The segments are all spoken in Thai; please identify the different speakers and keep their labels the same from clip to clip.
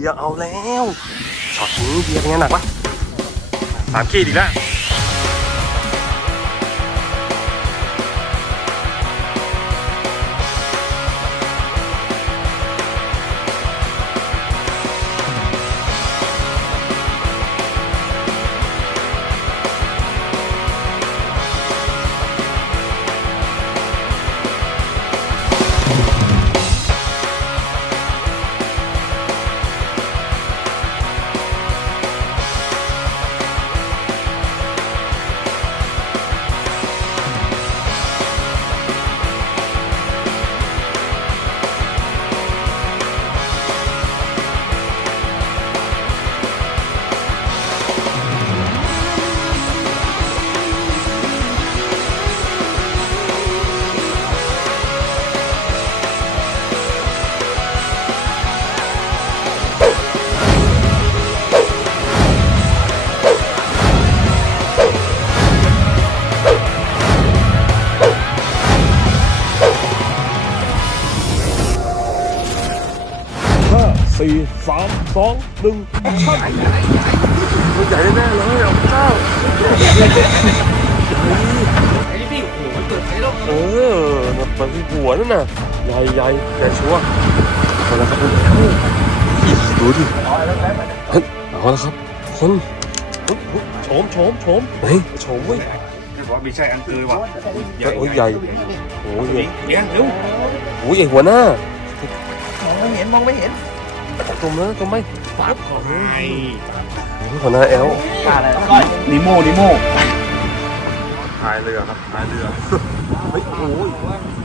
Speaker 1: บียร์เอาแล้วช็อตนี้เบียร์เป็นไงหนักปะสามขีดอีกแล้ว สี่สามสองหนึ่งแอคชั่นมันใหญ่แน่ๆเลยอะพระเจ้า
Speaker 2: ไอ้พี่โอ้โหมันเกิดไฟแล้ว
Speaker 1: เออมันมีหัวนั่นน่ะใหญ่ใหญ่ใหญ่ชัวร์เอาละครับคุณอีดูดิเฮ้ยเอาละครับคนเฮ้ยเฮ้ยโฉมโฉมโฉมเฮ้ยโฉมเว้ย
Speaker 2: บอกไม่ใช่อันเกยว่ะ
Speaker 1: เฮ้ยโอ้ยใหญ่โอ้ยใหญ่
Speaker 2: เลี้ยงเร็ว
Speaker 1: โอ้ยใหญ่หัวหน้าม
Speaker 2: องไม่เห็นมองไม่เห็น
Speaker 1: ตรงนะตรงไหม
Speaker 2: ปั๊บขอให้
Speaker 1: หัวหน้าแอล
Speaker 2: กล้าอะไรก้อยนิโมนิโม
Speaker 1: พายเรือครับพายเรือ เฮ้ย โอ้ย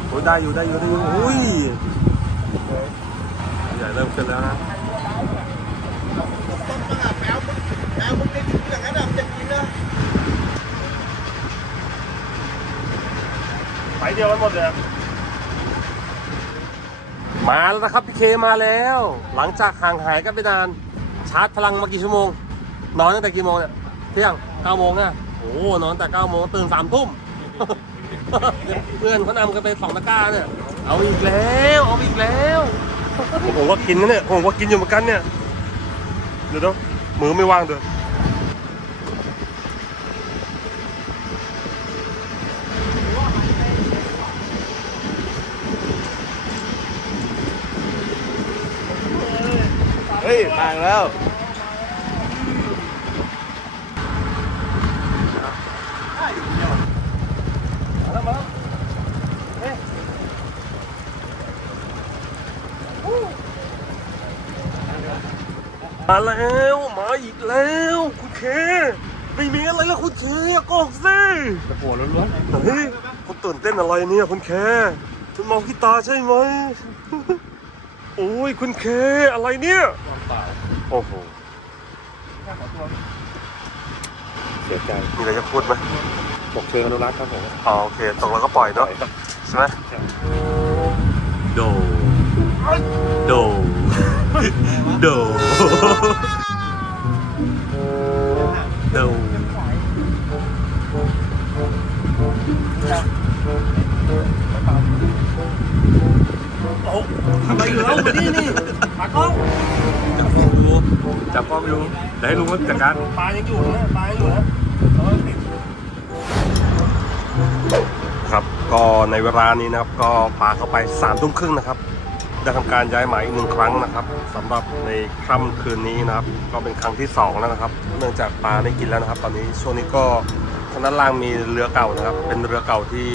Speaker 1: โอ้ยได้อยู่ได้อยู่ได้อยู่โอ้ยใหญ่เริ่มขึ้นแล้วนะไปเดียวกันหมดเลย มาแล้วนะครับพี่เคมาแล้ว หลังจากห่างหายกันไปนาน ชาร์จพลังมากี่ชั่วโมง นอนตั้งแต่กี่โมงเนี่ยเที่ยงเก้าโมงเนี่ยโอ้นอนแต่เก้าโมงตื่นสามทุ่มเพื่อนเขานำกันไปสองตะกร้าเนี่ยเอาอีกแล้วเอาอีกแล้วผมก็กินนะเนี่ยผมก็กินอยู่เหมือนกันเนี่ยเดี๋ยวเดี๋ยวมือไม่ว่างเด้อ
Speaker 2: ยต่างแล้ว
Speaker 1: มาแล้วมาอีกแล้วคุณเค ไม่มีอะไรแล้วคุณเคอย่าโกอกสิ
Speaker 2: ตะโกนล้วน
Speaker 1: เฮ้ยคุณตื่นเต้นอะไรเนี่ยคุณเค คุณมองที่ตาใช่ไหม โอ้ยคุณเคอะไรเนี่ย
Speaker 2: ๆเปล่า
Speaker 1: โอ้โห
Speaker 2: เสียใจ
Speaker 1: มีอะไรจะพูดไหม
Speaker 2: บอกเชิงอนุรักษ์ครับผม
Speaker 1: อ๋อโอเคตกแล้วก็ปล่อยเนาะใช่ไหมโดโดโดโด
Speaker 2: อะไรอยู่แล้วนี่นี่ปากกล้อง
Speaker 1: จับกล้องอยู่จับกล้องอยู่เดี๋ยวให้ลุงจัดการ
Speaker 2: ปลายังอยู่นะปลายังอยู่นะ
Speaker 1: ครับก็ในเวลานี้นะครับ ก็ปลาเข้าไปสามทุ่มครึ่งนะครับได้ทำการย้ายหมายอีกหนึ่งครั้งนะครับสำหรับในค่ำคืนนี้นะครับ ก็เป็นครั้งที่สองแล้วนะครับ เนื่องจากปลาได้กินแล้วนะครับ ตอนนี้ช่วงนี้ก็ทางด้านล่างมีเรือเก่านะครับ เป็นเรือเก่าที่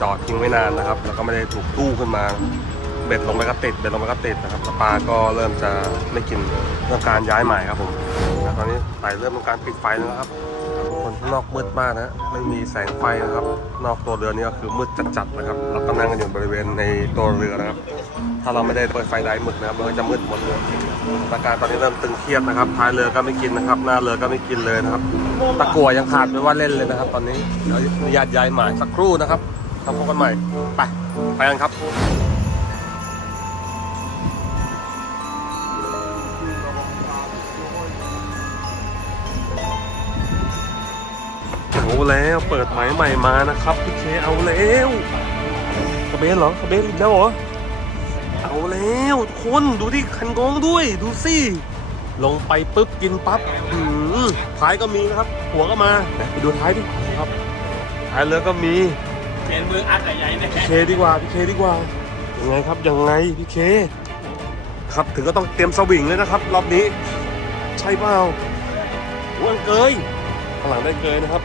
Speaker 1: จอดทิ้งไว้นานนะครับ แล้วก็ไม่ได้ถูกตู้ขึ้นมา เบ็ดลงไปก็ติดเบ็ดลงไปก็ติดนะครับปลาก็เริ่มจะไม่กินเรื่องการย้ายใหมายครับผมตอนนี้ไตเริ่มทำการปิดไฟแล้วครับคนข้างนอกมืดมากนะไม่มีแสงไฟนะครับ นอกตัวเรือนี่ก็คือมืดจัดๆนะครับเราก็นั่งกันอยู่บริเวณในตัวเรือนะครับ ถ้าเราไม่ได้เปิดไฟได้หมึกนะครับมันก็จะมืดหมดเลยสถานการณ์ตอนนี้เริ่มตึงเครียดนะครับท้ายเรือก็ไม่กินนะครับ หน้าเรือก็ไม่กินเลยนะครับตะกั่วยังขาดไปว่าเล่นเลยนะครับ ตอนนี้เดี๋ยวอนุญาตย้ายหมายสักครู่นะครับแล้วพบกันใหม่ไปไปกันครับ แล้วเปิดหมายใหม่มานะครับพี่เคเอาแล้วกระเบนเหรอกระเบนอีกแล้วเหรอเอาแล้วทุกคนดูที่คันกองด้วยดูสิลงไปปุ๊บกินปั๊บอืมท้ายก็มีนะครับ หัวก็มาไหนไปดูท้ายดิครับท้ายเรือก็มี
Speaker 2: เห็นมืออัดใหญ่ๆเนี่ย
Speaker 1: พี่เคดีกว่าพี่เคดีกว่ายังไงครับยังไงพี่เค ครับถึงก็ต้องเตรียมสวิงเลยนะครับ รอบนี้ ใช่เปล่าว่างเกยข้างหลังได้เกยนะครับ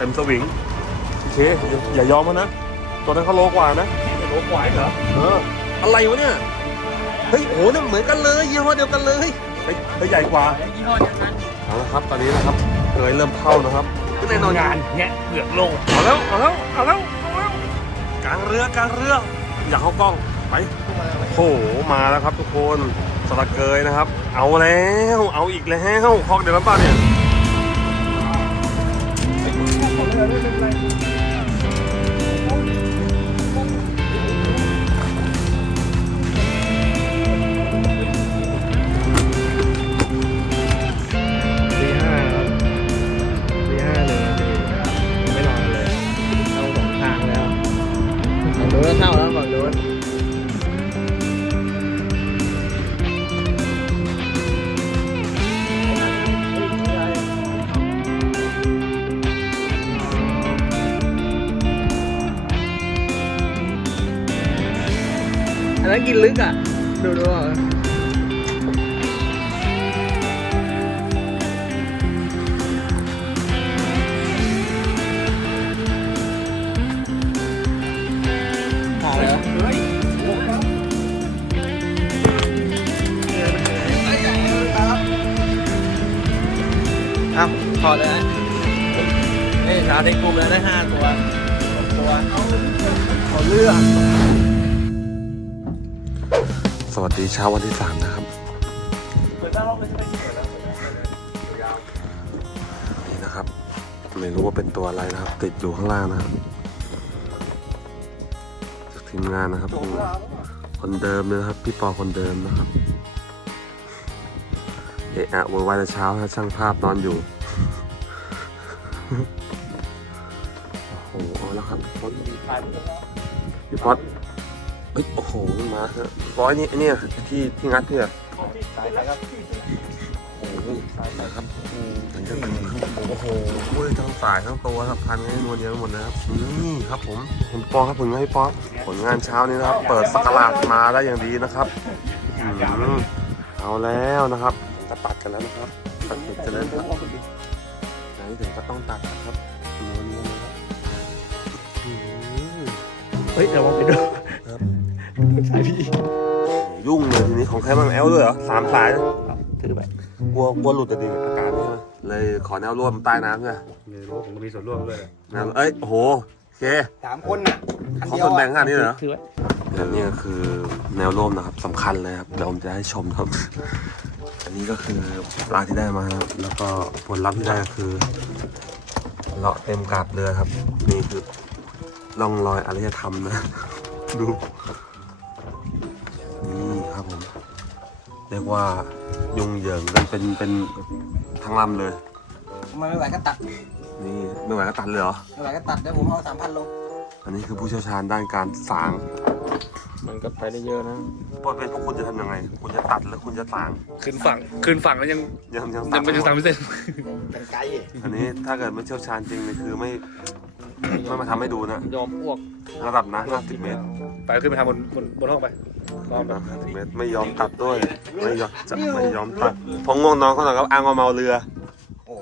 Speaker 1: เต็มสวิงพี่เคอย่าอย่ายอมเขานะตัวนั้นเขาโลกว่านะ
Speaker 2: โลกวายเหรอ
Speaker 1: เอออะไรวะเนี่ยเฮ้ยโหเนี่ยเหมือนกันเลยยี่ห้อเดียวกันเลยเฮ้ยเฮ้ยใหญ่กว่า
Speaker 2: ยี่ห้อเดียวกัน
Speaker 1: เอาละครับตอนนี้นะครับเกยเริ่มเข้านะครับแน่นอน
Speaker 2: งานเนี้ยเปลือกโลก
Speaker 1: เอาแล้วเอาแล้วเอาแล้วเอาแล้วกลางเรือกลางเรืออยากเข้ากล้องไปโหมาแล้วครับทุกคนสลักเกยนะครับ เอาแล้วเอาอีกแล้วคอกเดียวกันป่ะเนี่ย
Speaker 3: กินลึกอะ ดูดูอะหาแล้วอ้าวพอเลยนะนี่สาธิตกลุ่มแล้วได้ห้าตัวหกตัว เอาเอาเรื่อง
Speaker 1: ส วัสดีเช้าวันที่สามนะครับ
Speaker 2: นี่
Speaker 1: นะครับ ไม่รู้ว่าเป็นตัวอะไรนะครับ ติดอยู่ข้างล่างนะครับจากทีมงานนะครับ คนเดิมเลยนะครับ พี่ปอคนเดิมนะครับ เอะอะโวยวายแต่เช้าฮะช่างภาพนอนอยู่โอ้โหเอาแล้วครับพี่พอด เฮ้ยโอ้โหมาฮะร้อยนี่ไอ้เนี่ยที่ที่งัดเนี่ย
Speaker 2: สายครับ
Speaker 1: โอ้โหนะครับถึงจะถึงครึ่งโอ้โหทั้งสายทั้งตัวครับพันให้นวลเยอะหมดนะครับนี่ครับผมคุณปอครับผลงานพี่ปอผลงานเช้านี้นะครับ เปิดสกราดมาได้อย่างดีนะครับอืมเอาแล้วนะครับจะตัดกันแล้วนะครับตัดติดกันแล้วนะครับไหนถึงก็ต้องตัดนะครับนวลเนียนะครับอืม
Speaker 3: เฮ้ยเดี๋ยวมองไปดู
Speaker 1: ครับ
Speaker 3: สายพี่
Speaker 1: ยุ่งเลยทีนี้ของใครบ้างแอลด้วยเหรอสามสายนะ
Speaker 3: ถือไป
Speaker 1: กลัวกลัวหลุดจะดีอาการนี้ใช่ไหมเลยขอแนวร่วมใต้น้ำใช่ไหม
Speaker 2: ไม่รู้ผมก็มีส่วนร่วมด้วย
Speaker 1: แนวเอ้ยโอ้โหโอเค
Speaker 4: สามคนน่ะคัน
Speaker 1: เขา
Speaker 4: เดียว
Speaker 1: ส่วนแบ่
Speaker 4: อะ
Speaker 1: งขนาดนี้เหรอ
Speaker 3: ถือไว้
Speaker 1: เดี๋ยวนี้ก็คือแนวร่วมนะครับสำคัญเลยครับเดี๋ยวผมจะให้ชมครับ อันนี้ก็คือปลาที่ได้มาครับแล้วก็ผลลัพธ์ที่ได้ก็คือเลาะเต็มกาบเรือครับ นี่คือร่องรอยอารยธรรมนะ ดู นี่ครับผม เรียกว่ายุงเหยิงกันเป็นเป็นทั้งลำเลย
Speaker 4: มันไม่ไหวก็ตัด
Speaker 1: นี่ไม่ไหวก็ตัดเลยเหรอ
Speaker 4: ไม่ไหวก็ตัดเดี๋ยวผมเอาสามพันโล
Speaker 1: อันนี้คือผู้เชี่ยวชาญด้านการสาง
Speaker 3: มันก็ไปได้เยอะนะ
Speaker 1: พอเป็นพวกคุณจะทำยังไง คุณจะตัดหรือคุณจะสาง
Speaker 3: ขึ้นฝั่งขึ้นฝั่งแล้วยัง
Speaker 1: ยังยัง
Speaker 3: ยังไม่ถึงสามเปอร์เซ็นต์
Speaker 4: เป็นไกด์
Speaker 1: อันนี้ถ้าเกิดไม่เชี่ยวชาญจริงเนี่ยคือไม่ไม่มาทำให้ดูนะ
Speaker 3: ยอมอ้วก
Speaker 1: ระดับนะ50เมตร
Speaker 3: ไปขึ้นไปทำบนบนบนห้องไปรอบไป
Speaker 1: นะ50เมตรไม่ยอมตัดด้วย ไม่ยอมจะไม่ยอมตัดพอง่วงนอนเขาหน่อยก็อ้างว่าเมาเรือ
Speaker 4: โอ้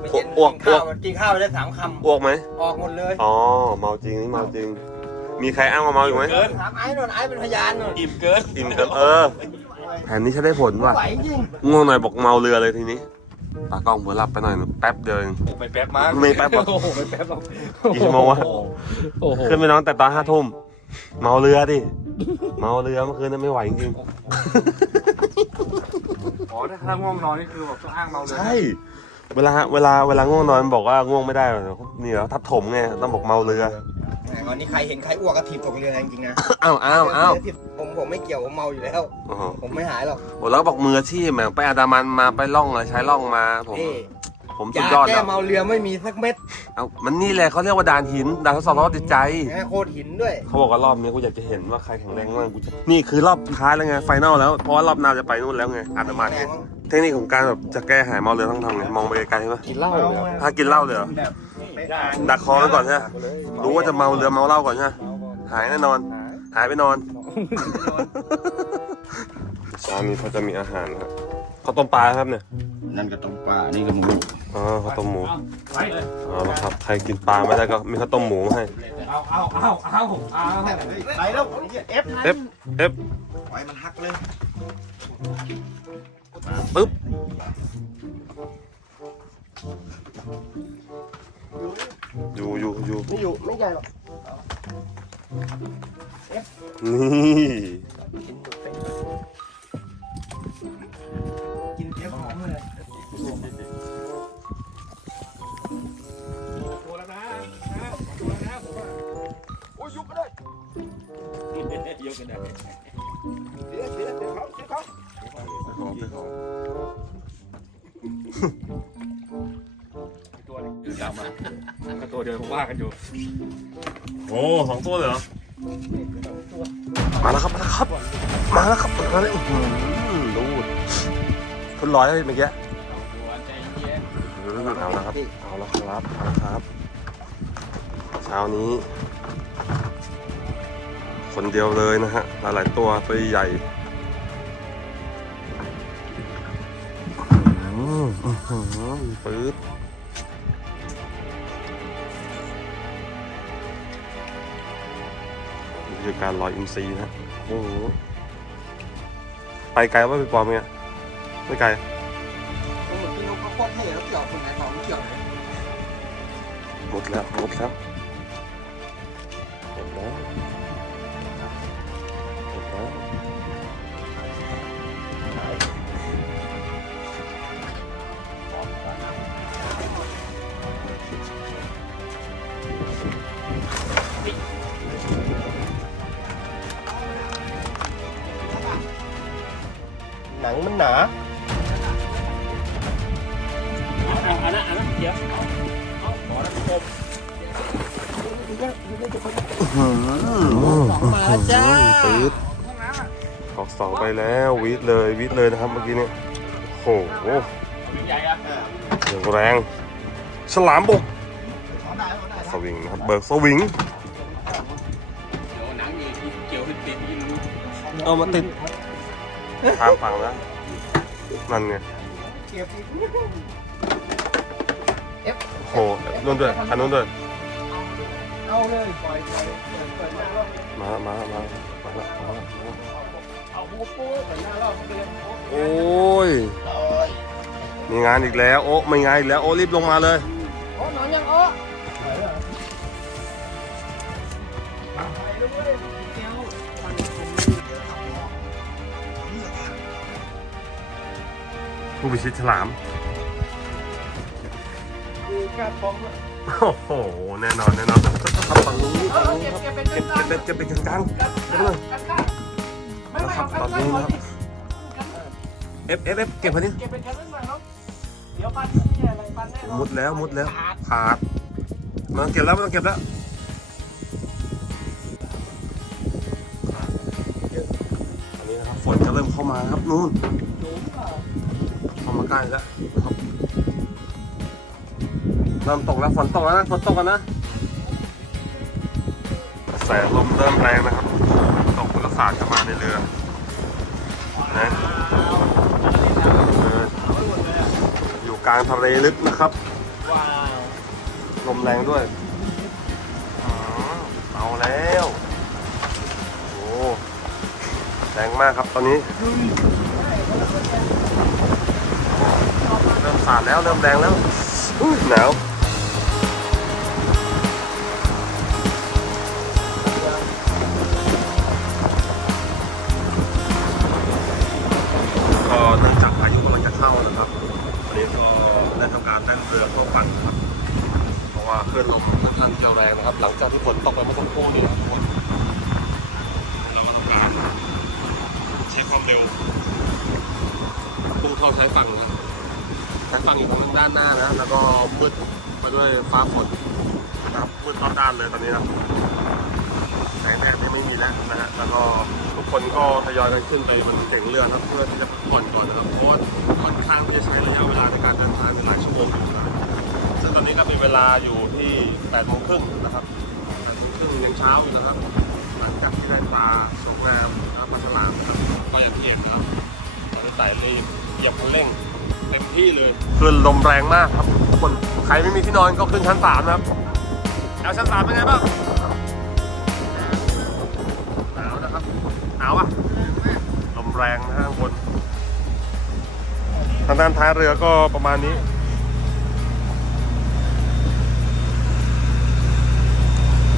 Speaker 4: ไม่เย็น
Speaker 1: อ้วก
Speaker 4: กินข้าวกินข้าวไปได้สามค
Speaker 1: อ้วกไหมำ
Speaker 4: ออกหมดเลย
Speaker 1: อ๋อเมาจริงนี่เมาจริง มีใครอ้างว่าเมาอยู่ไหม
Speaker 4: ถามไอ้นนท์ไอ้เป็นพยานนนท์
Speaker 3: อิ่มเกิน
Speaker 1: อิ่มเกินเออแผนนี้ใช้ได้ผลว่ะ
Speaker 4: ไหวจริง
Speaker 1: ง่วงหน่อยบอกเมาเรือเลยทีนี้ตากล้องเผลอหลับไปหน่อยแป๊บเดียวเอง
Speaker 3: ไม่แป๊บมาก
Speaker 1: ไม่แป๊บหรอ
Speaker 3: โอ้โหไม่แป๊บหรอก
Speaker 1: กี่ชั่วโมงวะ
Speaker 3: โอ้โห
Speaker 1: ขึ้นไปนอนแต่ตอนห้าทุ่ม เมาเรือดิ เมาเรือเมื่อคืนนั้นไม่ไหวจริง
Speaker 3: อ๋อถ้าง่วงนอนนี่คือแบบต้องอ้างเมา
Speaker 1: ๆ
Speaker 3: เลย
Speaker 1: ใช่ เวลาเวลาเวลาง่วงนอนบอกว่าง่วงไม่ได้หรอกนี่เหรอทับถมไงต้องบอกเมาเรือ
Speaker 4: แต่วันนี้ใครเห็นใครอ้วกก็ถีบตกเรือจริงๆนะ
Speaker 1: อ้าวอ้าวอ้าว
Speaker 4: ผมผมไม่เกี่ยวผมเมาอยู่แล้ว
Speaker 1: โอ้โห
Speaker 4: ผมไม่หายหรอก
Speaker 1: โอ้แล้วก็บอกมืออาชีพแหมไปอันดามันมาไปล่องอะไรใช้ล่องมาผม
Speaker 4: นี่
Speaker 1: ผม
Speaker 4: ยา
Speaker 1: สุดยอด
Speaker 4: แก้
Speaker 1: แล้ว
Speaker 4: เมาเรือไม่มีสักเม็ด
Speaker 1: เอามันนี่แหละเขาเรียกว่าด่านหินด่านทดสอบสภาพจิตใจ
Speaker 4: แหมโคตรหินด้วย
Speaker 1: เขาบอกว่ารอบนี้กูอยากจะเห็นว่าใครแข็งแรงมากกูจะนี่คือรอบท้ายแล้วไงไฟนอลแล้วเพราะว่ารอบหน้าจะไปนู่นแล้วไงอัตมาเนี่ยเทคนิคของการแบบจะแก้หายเมาเรือต้องทำไงมองไปไกลๆใช่ไหม
Speaker 4: กินเหล้าเลยเหรอ
Speaker 1: ถ้ากินเหล้าเลยเหรอดักคอไว้ก่อนใช่ไหมรู้ว่าจะเมาเรือเมาเหล้าก่อนใช่ไหมหายแน่นอน หายไปนอนเช้านี้เขาจะมีอาหารครับข้าวต้มปลาครับเนี่ย
Speaker 4: นั่นก็ต้มปลานี่ก็หมู
Speaker 1: อ๋อข้าวต้มหมู
Speaker 2: ไปเลย
Speaker 1: อ๋อแล้วครับ ใครกินปลาไม่ได้ก็มีข้าวต้มหมูให้
Speaker 2: เอาเอาเอาเอาเอา
Speaker 4: ไปแล้วเอฟ
Speaker 1: เอฟเอฟ
Speaker 4: ไว้มันหักเลย
Speaker 1: ปึ๊บอยู่อยู่อยู่
Speaker 4: ไม่อยู่ไม่ใหญ่หรอก
Speaker 1: นี่
Speaker 4: กินเอฟหอมเลย ย
Speaker 2: กกันได้
Speaker 4: เดี๋ยวเดี๋ยวเดี๋ยเขาเดี๋ยวเขา
Speaker 2: ตัวนี้ดำอะก็ตัวเดียวผมว่ากันอยู่
Speaker 1: โอ้สองตัวเลยเหรอมาแล้วครับมาแล้วครับ มาแล้วครับมาแล้วดูคุณร้อยเลยเมื่อกี้
Speaker 2: เย็น
Speaker 1: อืมเอาแล้วครับเอาแล้วครับเอาแล้วครับ เช้านี้ คนเดียวเลยนะฮะ หลายๆตัวตัวใหญ่อืมอื้อหือปื๊ดนี่คือการลอยอินทรีย์นะ โอ้โห ไปไกลว่าไปปลอมเนี่ยไม่ไกล
Speaker 4: เมื่อกี้นกเขาโคตรเท่แล้วเกี่ยวคนไหนเขาเกี่ยวไหน
Speaker 1: หมดแล้ว หมดแล้ว ห
Speaker 4: นังมันหนา
Speaker 2: เอาอันนั้นอันนั้นเดี๋ยวเอาเอาขอแล้วกบ
Speaker 4: มาแล้วจ้า
Speaker 1: ปื๊ดออกสองไปแล้ววีดเลยวีดเลยนะครับเมื่อกี้เนี่ยโอ้โห
Speaker 2: อ
Speaker 1: ย่างแรง ฉลามบกสวิงนะครับเบิกสวิง
Speaker 2: เดี๋ยวหนังนี่เกี่ยวติดที่รู้
Speaker 1: เอามาติดข้ามฝั่งแล้ว นั่นไง
Speaker 4: เก็บอีก
Speaker 1: โอ้โหนู่นด้วยอันนู้นด้วย
Speaker 4: เอาเลยปล่อยปล่อยปล่อยปล่อยปล่อย
Speaker 1: มา มา มา มาละมาละมาละ
Speaker 2: เอาหูปูเหมือนหน้ารอบเรียน
Speaker 1: โอ้ยมีงานอีกแล้ว โอ้ไม่งานอีกแล้ว โอ้รีบลงมาเลย ผู้พิชิตฉลาม
Speaker 4: คือการพอง
Speaker 1: โอ้โห แน่นอน แน่นอนครับฝั่งนู้นฝั่งนู้นครับเก็บเก็บเป็นเก็บเป็นกลางๆเก็บเลยนะครับตอนนี้นะครับเอฟเอฟเอฟเก็บพันนี้
Speaker 2: เก็บเป็นกันเรื่องหน่อยครับเดี๋ยวปันนี่อะไรปันแน่นอน
Speaker 1: มุดแล้วมุดแล้วขาดไมันเก็บแล้วไมันเก็บแล้วอันนี้นะครับฝนจะเริ่มเข้ามาครับนู่นเข้ามา ใกล้แล้วนะครับเริ่มตกแล้วฝนตกแล้วนะฝนตกกันนะกระแสลมเริ่มแรงนะครับตกมันก็สาดเข้ามาในเรือนะอยู่กลางทะเลลึกนะครับลมแรงด้วยเอาแล้วโอ้แรงมากครับตอนนี้ ริ่มสาดแล้วเริ่มแรงแล้วอุ๊ยหนาวก็เนื่องจากพายุกำลังจะเข้านะครับวันนี้ก็ได้ทำการแล่นเรือเข้าฝั่งนะครับ เพราะว่าคลื่นลมค่อนข้างจะแรงนะครับ หลังจากที่ฝนตก ช้ความเร็วพุ่งเข้าใช้ฝั่งนะครังอยู่ตรงด้านหน้านะแล้วก็มืดไปด้วยฟ้าฝนนะครับมืดรอบด้านเลยตอนนี้นะแสงแดดไม่มีแล้วนะฮะแล้วก็ทุกคนก็ทยอยกันขึ้นไปบนเก่งเรือนะครับเพื่อที่จะพักผ่อนก่อนนะครับเพราะค่อนข้างที่จะใช้ระยะเวลาในการเดินทางเป็นหลายชั่วโมงอยู่นะซึ่งตอนนี้ก็มีเวลาอยู่ที่8โมงครึ่งนะครับ8โมงครึ่งยังเช้าอยู่นะครับหลังจากที่ได้ปลาสองงามนะครับปลาฉลามนะครับปลาอย่างเทียนนะครับเราได้ไต่เลยเหยียบคันเร่ง เต็มที่เลยคลื่นลมแรงมากครับทุกคนใครไม่มีที่นอนก็ขึ้นชั้นสามนะครับเอาชั้นสามเป็นไงบ้างหนาวนะครับหนาวอะลมแรงนะฮะข้างบนทางด้านท้ายเรือก็ประมาณนี้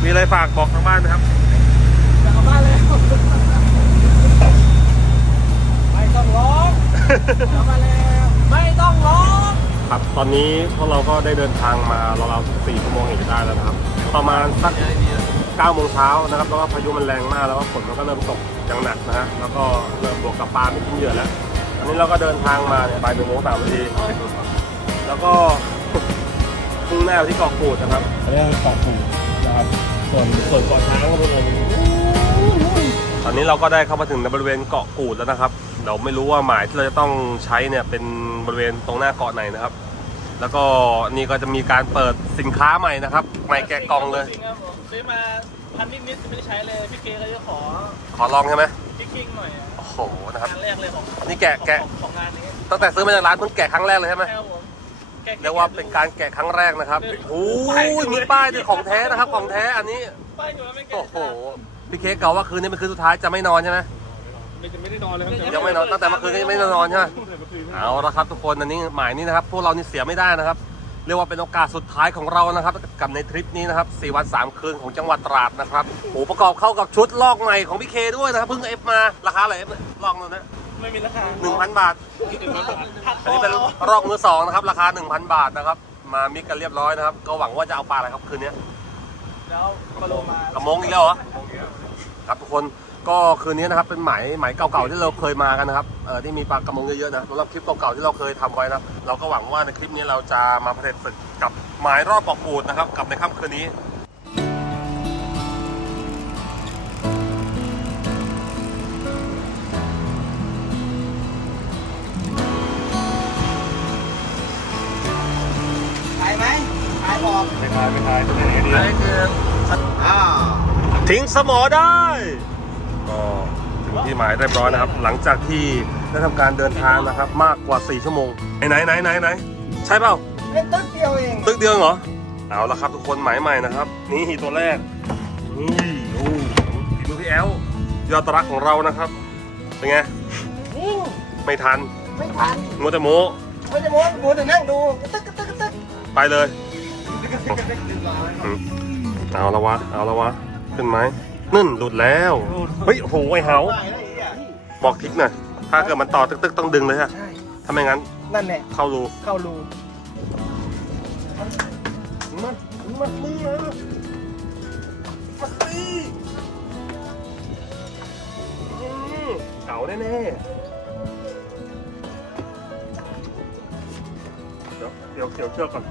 Speaker 1: มีอะไรฝากบอกทางบ้านไหมครับ
Speaker 4: กลับบ้านแล้วไม่ต้องร้องกลับมาแล้วไม่ต้องร้อง
Speaker 1: ครับ ตอนนี้พวกเราก็ได้เดินทางมาราวๆ4ชั่วโมงเห็นได้แล้วนะครับ ประมาณสัก9โมงเช้านะครับแล้วก็พายุมันแรงมากแล้วก็ฝนมันก็เริ่มตกอย่างหนักนะฮะแล้วก็เริ่มบวกกับปลาไม่กินเหยื่อแล้วอันนี้เราก็เดินทางมาเนี่ยบ่ายหนึ่งโมงสามนาทีแล้วก็มุ่งหน้าไปที่เกาะกูดนะครับเรียกเกาะกูดนะครับส่วนส่วนเกาะช้างก็เป็นอะไรตอนนี้เราก็ได้เข้ามาถึงในบริเวณเกาะกูดแล้วนะครับ เราไม่รู้ว่าหมายที่เราจะต้องใช้เนี่ยเป็นบริเวณตรงหน้าเกาะไหนนะครับ แล้วก็นี่ก็จะมีการเปิดสินค้าใหม่นะครับใหม่แกะกล่องเลย
Speaker 2: จริงครับผมซื้อมาพันนิดๆจะไม่ได้ใช้เลยพี่เกก็จะขอ
Speaker 1: ขอลองใช่ไหม
Speaker 2: พี่คิงหน่อย
Speaker 1: โอ้โหนะครับ
Speaker 2: งานแรกเลยของ
Speaker 1: นี่แกะแกะ
Speaker 2: ของของงานนี้
Speaker 1: ตั้งแต่ซื้อมาจากร้านเพิ่งแกะครั้งแรกเลยใช่ไหม
Speaker 2: ใช่ครับผมแกะ
Speaker 1: เรียกว่าเป็นการแกะครั้งแรกนะครับโอ้ยมีป้ายด้วยของแท้นะครับ ของแท้อันนี้
Speaker 2: ป้ายอยู่ว่าไม่แกะ
Speaker 1: โอ้โหพี่เค้กเก่าว่าคืนนี้เป็นคืนสุดท้ายจะไม่นอนใช่ไหม
Speaker 2: ไม่ได้นอนเลยครับ
Speaker 1: ยังไม่นอนตั้งแต่เมื่อคืนก็ยังไม่ได้นอนใช่ไหมเอาละครับทุกคนอันนี้หมายนี้นะครับพวกเรานี่เสียไม่ได้นะครับ เรียกว่าเป็นโอกาสสุดท้ายของเรานะครับ กับในทริปนี้นะครับ4วัน3คืนของจังหวัดตราดนะครับโอ้ประกอบเข้ากับชุดลอกใหม่ของพี่เคด้วยนะครับเพิ่งเอฟมาราคาอะไรเอฟเนี่ยลอกนึงนะ
Speaker 2: ไม่มีราคา
Speaker 1: หนึ่งพันบาท
Speaker 2: หัก
Speaker 1: อันนี้เป็นรอกมือสองนะครับราคา 1,000 บาทนะครับ มามิกกันเรียบร้อยนะครับ ก็หวังว่าจะเอาปลาอะไรครับคืนนี้
Speaker 2: แล้วมาลงมาก
Speaker 1: ระมงอีกแล้วเหรอครับทุกคน ก็คืนนี้นะครับเป็นหมายหมายเก่าๆที่เราเคยมากันนะครับเออที่มีปลากระมงเยอะๆนะสำหรับคลิปเก่าๆที่เราเคยทำไว้นะเราก็หวังว่าในคลิปนี้เราจะมาผลิตศึกกับหมายรอบปอกปูดนะครับกับในค่ำคืนนี้
Speaker 4: ขายไหมขายบอก
Speaker 1: ไม่ทายไม่ทายเป็นยังไงดี
Speaker 4: ขายคืออ้าว
Speaker 1: ทิ้งสมอได้ ก็ถึงที่หมายเรียบร้อยนะครับ หลังจากที่ได้ทำการเดินทางนะครับ มากกว่า 4 ชั่วโมงไหนไหนไหนไหนใช่เปล่า
Speaker 4: เป็นต้นเดียวเอง
Speaker 1: ตึกเดียวเหรอเอาละครับทุกคนหมายใหม่นะครับ นี่ตัวแรกนี่โอ้ฝีมือพี่แอลยอดรักของเรานะครับเป็นไง
Speaker 4: นิ่ง
Speaker 1: ไม่ทัน
Speaker 4: ไม่ทัน
Speaker 1: มัวแต่โม
Speaker 4: ไม่ได้ม้วนม้วนแต่นั่งดูกระตึกกระตึกกระตึก
Speaker 1: ไปเลย
Speaker 4: กระตึกกระตึกดึงร้อย
Speaker 1: อืมเอาละวะเอาละวะขึ้นไหม นึ่นหลุดแล้ว เฮ้ยโอ้โหไอ้เหา
Speaker 4: ได้แล้วอีกอะ
Speaker 1: บอกทิกหน่อยถ้าเกิดมันต่อตึกๆต้องดึงเลยฮะ
Speaker 4: ใช่
Speaker 1: ถ้าไม่งั้น
Speaker 4: นั่นแหละ
Speaker 1: เข้ารู
Speaker 4: เข้ารู
Speaker 1: มันมันมึงนะมาสิอืมเก่าแน่ๆเดี๋ยวเดี๋ยวเกี่ยวเชือกก่อน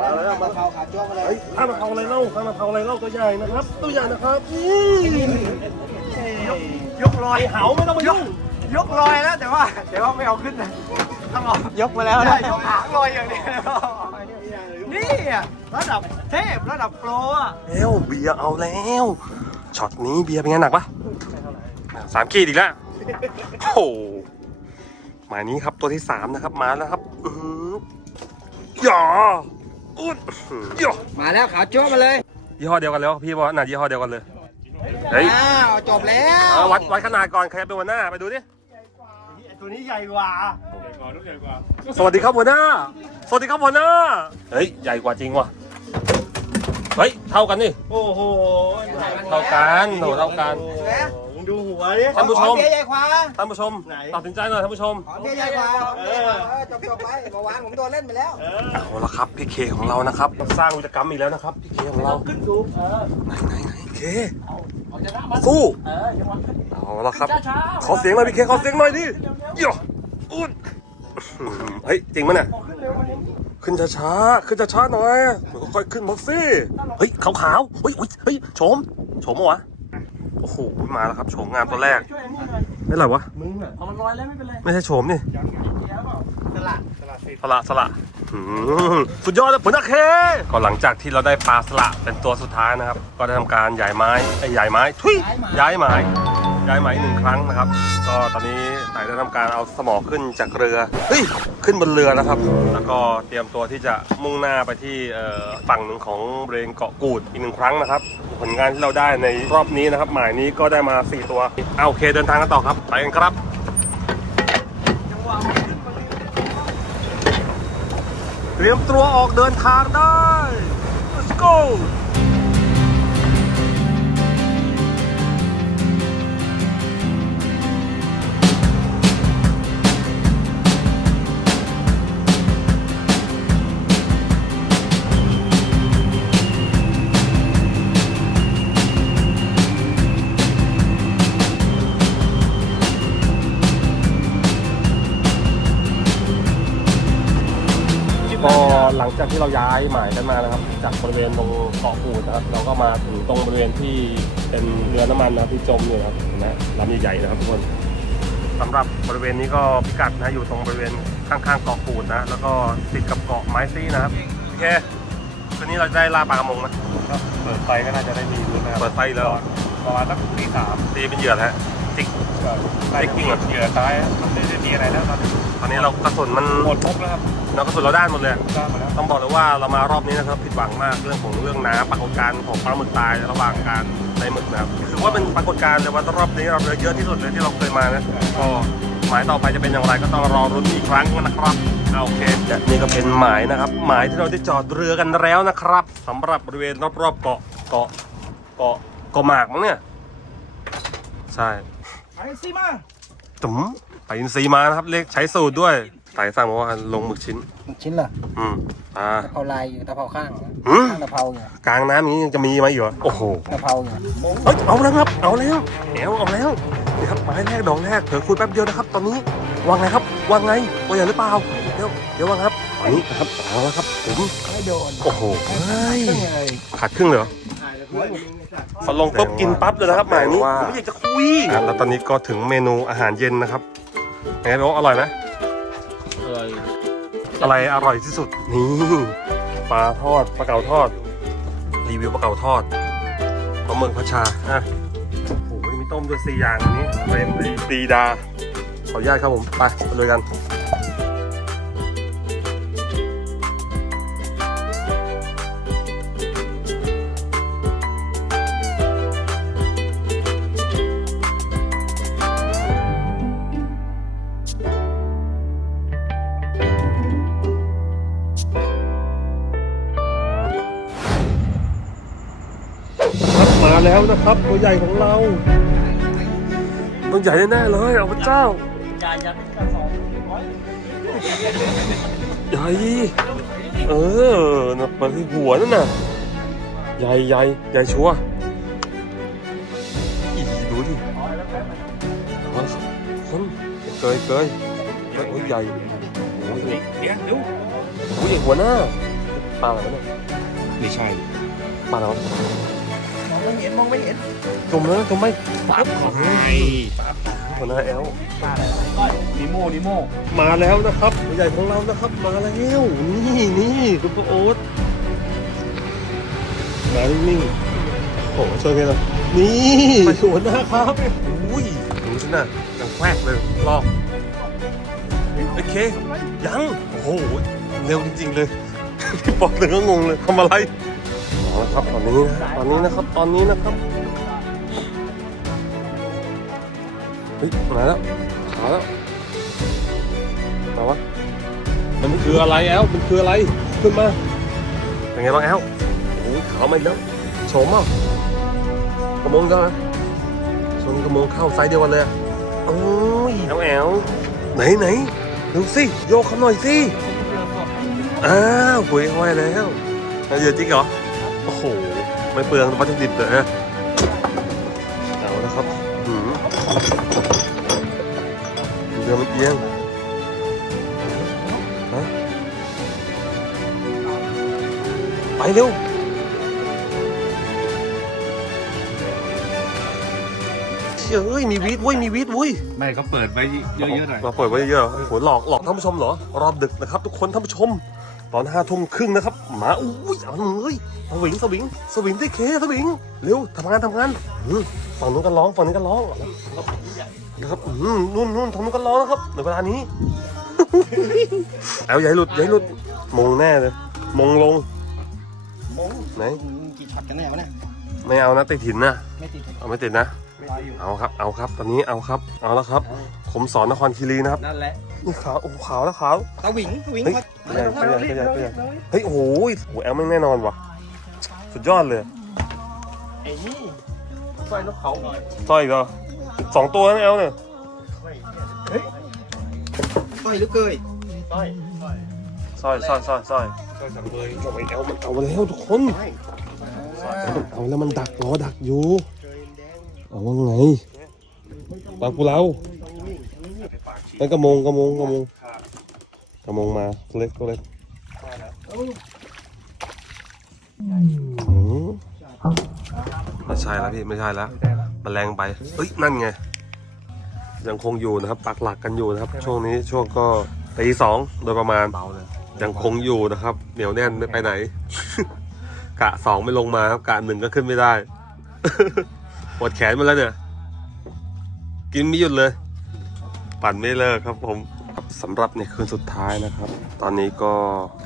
Speaker 4: มาแล้วมาเผาขาจ้วงมาเลย
Speaker 1: เฮ้ยข้ามาเผาอะไรเล่าข้ามาเผาอะไรเล่าตัวใหญ่นะครับ ตัวใหญ่นะครับอืม
Speaker 4: ยกลอย
Speaker 1: ไอ้เหาไม่ต้องมายุ่ง
Speaker 4: ยกลอยแล้วแต่ว่าแต่ว่าไม่เอาขึ้นนะต้องเอายกมาแล้วนะยกหางลอยอย่างนี้นี่อะระดับเทพระดับโปรอะ
Speaker 1: เอ้วเบียร์เอาแล้วช็อตนี้เบียร์เป็นไงหนักปะสามขีดอีกแล้วโอ้โหหมายนี้ครับตัวที่สามนะครับมาแล้วครับอือหือหย่อ อุ้ดอื้อหย่อ
Speaker 4: มาแล้วขาจ้วงมาเลย
Speaker 1: ยี่ห้อเดียวกันแล้วพี่บอกว่าน่ะยี่ห้อเดียวกันเลยเฮ้ย
Speaker 4: อ้าวจบแล้ว
Speaker 1: เอาวัดวัดขนาดก่อนใครจะเป็นหัวหน้าไปดูดิ
Speaker 4: ตัวนี้ใหญ่กว่า
Speaker 1: สวัสดีครับหัวหน้า สวัสดีครับหัวหน้าเฮ้ยใหญ่กว่าจริงว่ะเฮ้ยเท่ากันนี่
Speaker 4: โอ้โห
Speaker 1: เท่ากันโหเท่ากัน
Speaker 4: มึง ดูหัวดิ
Speaker 1: ท่านผู้ชม
Speaker 4: ขอเบียร์ใหญ่กว่า
Speaker 1: ท่านผู้ชม
Speaker 4: ไหน
Speaker 1: ตัดสินใจหน่อยท่านผู้ชม
Speaker 4: ขอเบียร์ใหญ่กว่าเออจบจบๆไปเมื่อวานผมโดนเล่นไปแล้ว
Speaker 1: เอาละครับพี่เคของเรานะครับ สร้างวิจกรรมอีกแล้วนะครับพี่เคของเรา
Speaker 2: ขึ้นดูเออ
Speaker 1: ไหนไหนไหนเค
Speaker 2: เอาจะนั่งมา
Speaker 1: สู้
Speaker 2: เออยังวันขึ้น
Speaker 1: เอาละครับ
Speaker 2: ช้าๆ
Speaker 1: ขอเสียงหน่อยพี่เคขอเสียงหน่อยดิโย่อุ่นอืมเฮ้ยจริงมั้ยเนี่ย
Speaker 4: พอขึ้นเร็วมันยัง
Speaker 1: ขึ้นช้าๆ ขึ้นช้าๆหน่อยมันก็ค่อยขึ้นมาสิ เฮ้ยขาวๆ เฮ้ยอุ๊ยเฮ้ยโฉมโฉมเหรอวะ โอ้โหมาแล้วครับโฉมงามตัวแรก
Speaker 4: ช่วยอันนี้หน่อย
Speaker 1: ไม่ไรวะ
Speaker 3: มึงอะ
Speaker 4: เอามันลอยแล้วไม่เป็นไร
Speaker 1: ไม่ใช่โฉมนี่
Speaker 4: เกียร์เปล่าสละ
Speaker 3: สลัดสิ
Speaker 1: สละสละอืมสุดยอดเลยผลโอเคก็หลังจากที่เราได้ปลาสละเป็นตัวสุดท้ายนะครับ ก็ได้ทำการย้ายไม้ไอ้ยย้ายไม้ทุยย้ายไม้ ย้ายไม้หนึ่งครั้งนะครับ ก็ตอนนี้ไต่ได้ทำการเอาสมอขึ้นจากเรือเฮ้ยขึ้นบนเรือนะครับ แล้วก็เตรียมตัวที่จะมุ่งหน้าไปที่ฝั่งหนึ่งของบริเวณเกาะกูดอีกหนึ่งครั้งนะครับ ผลงานที่เราได้ในรอบนี้นะครับ หมายนี้ก็ได้มา 4 ตัวเอาโอเคเดินทางกันต่อครับไปกันครับ
Speaker 4: เต
Speaker 1: รียมตัวออกเดินทางได้ let's go ที่เราย้ายหมายกันมานะครับ จากบริเวณตรงเกาะกูดนะครับเราก็มาถึงตรงบริเวณที่เป็นเรือน้ำมันนะครับที่จมอยู่นะครับเห็นไหมลำใหญ่ๆนะครับทุกคนสำหรับบริเวณนี้ก็พิกัดนะอยู่ตรงบริเวณข้างๆเกาะกูดนะแล้วก็ติดกับเกาะไม้ซี่นะครับโอเคคืนนี้เราจะได้ล่าปลากระมงนะ
Speaker 3: ก็เปิดไฟก็น่าจะได้มีลุ้นนะครับ
Speaker 1: เปิดไฟแล้ว
Speaker 3: ประมาณสักตีสาม
Speaker 1: ตีเป็นเหยื่อแล้วฮะจิก
Speaker 3: ก็ได้จริงเหยื่อตายมันไม่ได้มีอะไรแล้วตอนนี้
Speaker 1: ตอนนี้เรากระสุนมัน
Speaker 3: หมดทุกแล้วครับ
Speaker 1: เรากระสุนเราด้านหมดเลย
Speaker 3: กล้ามาแล้ว
Speaker 1: ต้องบอกเลยว่าเรามารอบนี้นะครับผิดหวังมากเรื่องของเรื่องน้ำปรากฏการณ์ของปลาหมึกตายระหว่างการในหมึกนะครับถือว่าเป็นปรากฏการณ์เลยว่ารอบนี้เราเรือเยอะที่สุดเลยที่เราเคยมานะก็หมายต่อไปจะเป็นอย่างไรก็ต้องรอรุ้นอีกครั้งนะครับเอาโอเคและนี่ก็เป็นหมายนะครับ หมายที่เราได้จอดเรือกันแล้วนะครับสำหรับบริเวณรอบๆเกาะเกาะเกาะเกาะหมากมั้งเนี่ยใช่
Speaker 4: ไอ้ซีมา
Speaker 1: ตุ๋มไปอินซีมานะครับเลขใช้สูตรด้วย ไต่สั่งมาว่าลงหมึกชิ้น
Speaker 4: ชิ้นละ
Speaker 1: อืมอ่า
Speaker 4: ตะเภาลายอยู่ตะเภาข้าง
Speaker 1: หืม
Speaker 4: ข้างตะเภาอยู่
Speaker 1: กลางน้ำอย่างนี้ยังจะมีไหมอยู่เหรอโอ้โห
Speaker 4: ตะเภาอยู่
Speaker 1: เฮ้ยเอาแล้วครับ เอาแล้วแหวเอาแล้วนี่ครับไม้แรกดอกแรกเผื่อคุยแป๊บเดียวนะครับ ตอนนี้วางไงครับวางไงตัวใหญ่หรือเปล่าเดี๋ยวเดี๋ยววางครับตอนนี้นะครับเอาแล้วครับผม
Speaker 4: ไม่โดน
Speaker 1: โอ้โหเฮ้ย
Speaker 4: ขึ้นเลย
Speaker 1: ขาดครึ่งเลยเหรอพอลงปุ๊บกินปั๊บเลยนะครับหมายนี้ผมไม่อยากจะคุยอะแล้วตอนนี้ก็ถึงเมนูอาหารเย็นนะครับยังไงพี่โอ๊คอร่อยไหม
Speaker 2: อร่อย
Speaker 1: อะไรอร่อยที่สุด นี่ปลาทอดปลาเก๋าทอด รีวิวปลาเก๋าทอดปลาหมึกพัชชาอะโอ้โหมีต้มด้วยสี่อย่างอันนี้เป็นตีดาขออนุญาตครับผมไปไปเลยกัน แล้วนะครับตัวใหญ่ของเราตัวใหญ่แน่ๆเลยเอาพระเจ้า
Speaker 2: จานยัดกระสอบร้อย
Speaker 1: ใหญ่เออนะมันคือหัวนั่นน่ะใหญ่ใหญ่ใหญ่ชัวร์อีดูดิมาครับคนเกยเกยเฮ้ยโอ้ยใหญ่โอ้ย
Speaker 3: เดี๋ยวเดี๋ยว
Speaker 1: โอ้ยใหญ่หัวหน้าปลาอะไรวะเนี่ย
Speaker 3: ไม่ใช่
Speaker 1: ปลาอะไรวะ
Speaker 4: มองไม่เห็นมองไม่เห็น
Speaker 1: จมแล้วจมไหม
Speaker 3: ปั๊บขอให้
Speaker 1: หัวหน้าแอล
Speaker 3: นิโมนิโม
Speaker 1: มาแล้วนะครับตัวใหญ่ของเรานะครับ มาแล้วนี่นี่คุณพ่อโอ๊ตมานิ่งๆโอ้โหช่วยกันเลยนี่หัวหน้าครับอุ้ยดูสินะยังแควกเลยรอบโอเค ยัง โอ้โห เร็วจริงๆเลยพี่บอกเลยก็งงเลยทำอะไร เอาละครับตอนนี้นะตอนนี้นะครับตอนนี้นะครับเฮ้ยมาแล้วขาแล้วมาวะมันคืออะไรแอลมันคืออะไรขึ้นมาเป็นไงบ้างแอลโอ้ยขาวมาอีกแล้วโฉมอะกระมงก็นะชนกระมงเข้าไซส์เดียวกันเลยอะโอ้ยแอลแอลไหนไหนดูสิโยกเขาหน่อยสิอ้าวคุยเข้าไว้แล้วเอาเยอะจริงเหรอ หไม่เปลืองวัตถุดิบเลยฮะเอาละครับหืมเรือมันเอียงไปเร็วเฮ้ยมีวีดเว้ยมีวีดเว้ย
Speaker 3: ไม่เขาเปิดไว้เยอะๆหน่อย
Speaker 1: มาเปิดไว้เยอะๆโอ้โหหลอกหลอกท่านผู้ชมเหรอรอบดึกนะครับ ทุกคนท่านผู้ชม ตอนห้าทุ่มครึ่งนะครับหมาอุ้ยเอาเลยสวิงสวิงสวิงได้เคสวิงเร็วทำงานทำงานอืมฝั่งนู้นก็ร้องฝั่งนี้ก็ร้องนะครับอืมนู่นนู่นทางนู้นก็ร้องนะครับในเวลานี้เอาอย่าให้หลุดอย่าให้หลุดมงแน่เลยมงลงไหน
Speaker 4: กี่ช็อตกันแน่วะเนี่ย
Speaker 1: ไม่เอานะติดหินนะ
Speaker 4: ไม่ติด
Speaker 1: เอาไม่ติดนะ
Speaker 4: ไม่ติดอยู่
Speaker 1: เอาครับเอาครับ ตอนนี้เอาครับ เอาแล้วครับ ผมสอนนครคีรีนะครับ
Speaker 4: นั่นแหละ
Speaker 1: นี่ขาวโอ้โหขาวแล้วขาว
Speaker 4: ตะหวิงตะหวิง
Speaker 1: เฮ้ย
Speaker 4: ครับ
Speaker 1: ไม่ได้ไม่ได้ไม่ได้ไม่ได้เฮ้ยโอ้โหโอ้โหแอลแม่งแน่นอนว่ะ สุดยอดเลย
Speaker 4: ไอ้นี่สร้อยนกเขาหน่อย
Speaker 1: สร้อยอีกเหรอสองตัวนะแอลเนี่ย
Speaker 4: สร้อยหรือเกยสร้อย
Speaker 1: สร้อยสร้อยสร้อยสร้อยสร้อยสังเวยโอ้ยแอลมันเอาแล้วทุกคนเอาแล้วมันดักรอดักอยู่เอาว่าไงปลากูเรา นั่นกระมงกระมงกระมงกระมงมาตัวเล็กตัวเล็กอืมไม่ใช่แล้วพี่ไม่ใช่แล้วมันแรงไปเอ้ยนั่นไง ยังคงอยู่นะครับ ปักหลักกันอยู่นะครับ ช่วงนี้ช่วงก็ตีสองโดยประมาณยังคงอยู่นะครับ เหนียวแน่นไม่ไปไหน กะสองไม่ลงมาครับกะหนึ่งก็ขึ้นไม่ได้ปวดแขนมาแล้วเนี่ย กินไม่หยุดเลย ปั่นไม่เลิกครับผมสำหรับในคืนสุดท้ายนะครับ ตอนนี้ก็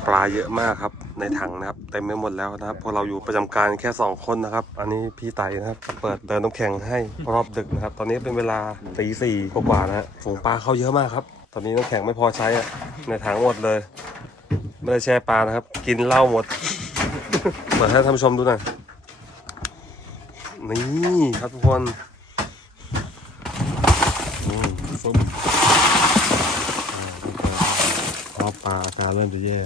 Speaker 1: ปลาเยอะมากครับ ในถังนะครับเต็มไปหมดแล้วนะครับพวกเราอยู่ประจำการแค่สองคนนะครับ อันนี้พี่ไต่นะครับ เปิดเดินน้ำแข็งให้รอบดึกนะครับ ตอนนี้เป็นเวลาตีสี่กว่านะฮะฝูงปลาเข้าเยอะมากครับ ตอนนี้น้ำแข็งไม่พอใช้อะในถังหมดเลย ไม่ได้แช่ปลานะครับ กินเหล้าหมดเปิดให้ท่านผู้ชมดูหน่อยนี่ครับทุกคน เริ่มจะแย่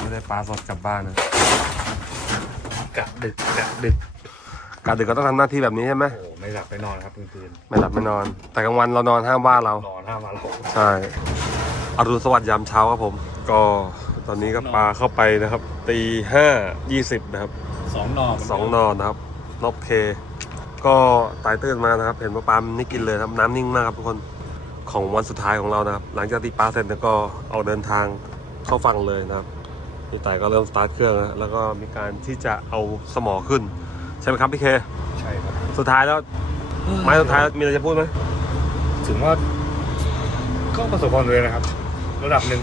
Speaker 1: ไม่ได้ปลาสดกลับบ้านนะกะดึกกะดึกกะดึกก็ต้องทำหน้าที่แบบนี้ใช่ไหม
Speaker 3: โอ้ไม่หลับไม่นอนครับกลางคืน
Speaker 1: ไม่หลับไม่นอน แต่กลางวันเรานอนห้ามว่าเรา
Speaker 3: นอนห้ามาเรา
Speaker 1: ใช่อรุณสวัสดิ์ยามเช้าครับผม ก็ตอนนี้ก็ปลาเข้าไปนะครับ ตีห้ายี่สิบนะครับ
Speaker 3: สองนอน
Speaker 1: สองนอนนะครับนกเค ก็ตายตื่นมานะครับ เห็นว่าปลาไม่กินเลยนะครับ น้ำนิ่งมากครับทุกคน ของวันสุดท้ายของเรานะครับ หลังจากตีปลาเสร็จเนี่ยก็เอาเดินทางเข้าฝั่งเลยนะครับพี่ต่ายก็เริ่มสตาร์ทเครื่องแล้วแล้วก็มีการที่จะเอาสมอขึ้น ใช่ไหมครับพี่เค
Speaker 3: ใช่ครับ
Speaker 1: สุดท้ายแล้วไม้สุดท้ายมีอะไรจะพูดไหม
Speaker 3: ถึงว่าก็ประสบความสำเร็จนะครับ ระดับหนึ่ง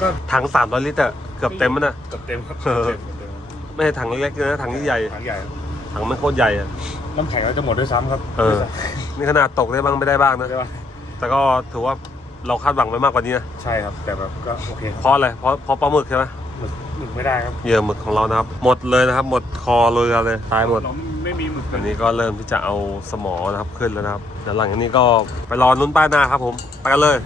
Speaker 3: ก็
Speaker 1: ถังสามร้อยลิตรอะเกือบเต็มแล้วนะ
Speaker 3: เกือบเต็มครับ
Speaker 1: เออ
Speaker 3: เต็มเต็ม
Speaker 1: ไม่ใช่ถังเล็กๆนะถังใหญ่
Speaker 3: ถังใหญ่ครับ
Speaker 1: ๆถังมันโคตรใหญ่อะ
Speaker 3: น้ำแข็งเราจะหมดด้วยซ้ำครับ
Speaker 1: เออ นี่ขนาดตกได้บ้างไม่ได้บ้างนะ
Speaker 3: ใช่ปะ
Speaker 1: แต่ก็ถือว่าเราคาดหวังไว้มากกว่านี้นะ
Speaker 3: ใช่ครับ แต่แบบก็โอเค
Speaker 1: เพราะอะไร เพราะเพราะปลาหมึกใช่ไหม
Speaker 3: หมึกหมึกไม่ได้ครับ
Speaker 1: เหยื่อหมึกของเรานะครับ หมดเลยนะครับ หมดคอเรือเลยตายหมด
Speaker 3: เราไม่มีหมึก
Speaker 1: อันนี้ก็เริ่มที่จะเอาสมอนะครับขึ้นแล้วนะครับเดี๋ยวหลังจากนี้ก็ไปรอลุ้นป้ายหน้าครับผม ไปกันเลย